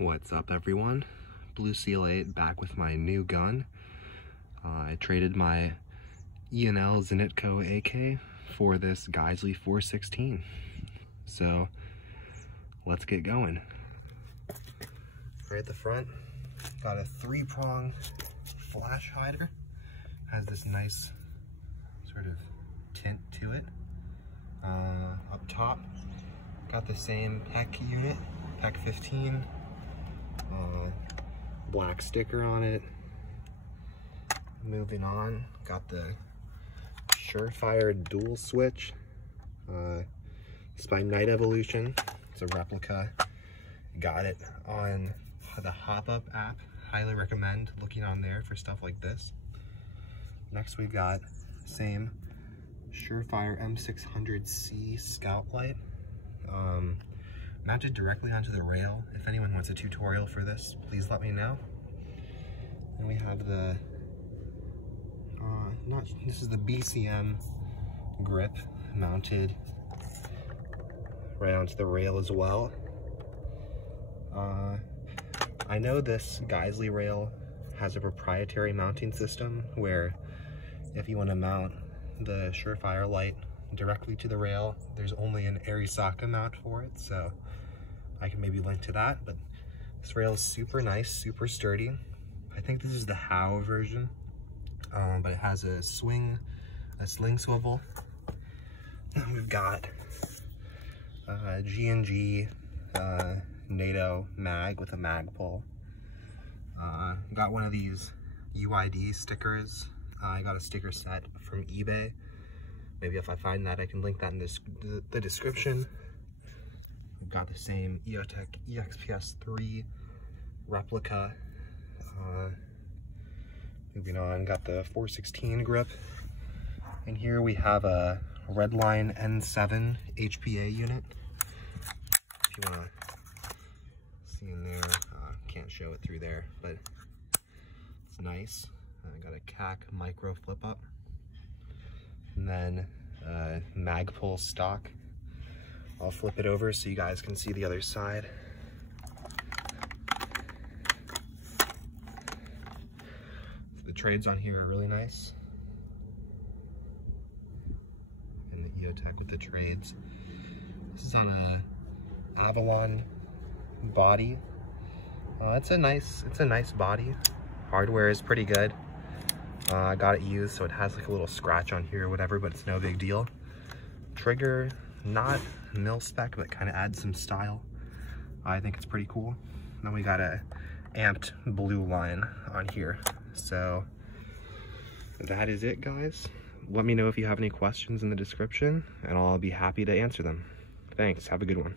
What's up, everyone? Blue Seal 8 back with my new gun. I traded my E&L Zenitco AK for this Geissele 416. So let's get going. Right at the front, got a 3-prong flash hider. Has this nice sort of tint to it. Up top, got the same PEC unit, PEC 15. Black sticker on it. Moving on, got the Surefire dual switch. It's by Night Evolution. It's a replica. Got it on the Hop Up app. Highly recommend looking on there for stuff like this. Next we got same Surefire M600C Scout Light. Mounted directly onto the rail. If anyone wants a tutorial for this, please let me know. And we have the, this is the Bcm Grip mounted right onto the rail as well. I know this Geissele rail has a proprietary mounting system where if you want to mount the Surefire light directly to the rail, there's only an Arisaka mount for it, so I can maybe link to that. But this rail is super nice, super sturdy. I think this is the How version, but it has a sling swivel. And we've got G&G NATO mag with a Magpul. Got one of these UID stickers. I got a sticker set from eBay. Maybe if I find that, I can link that in the description. We've got the same EOTech EXPS3 replica. Moving on, got the 416 grip. And here we have a Redline N7 HPA unit. If you want to see in there, can't show it through there, but it's nice. I got a CAC micro flip up. And then Magpul stock. I'll flip it over so you guys can see the other side. So the trades on here are really nice. And the EOTech with the trades. This is on a Avalon body. It's a nice body. Hardware is pretty good. I got it used, so it has like a little scratch on here or whatever, but it's no big deal. Trigger, not mil spec, but kind of adds some style. I think it's pretty cool. Then we got a amped blue line on here. So that is it, guys. Let me know if you have any questions in the description, and I'll be happy to answer them. Thanks, have a good one.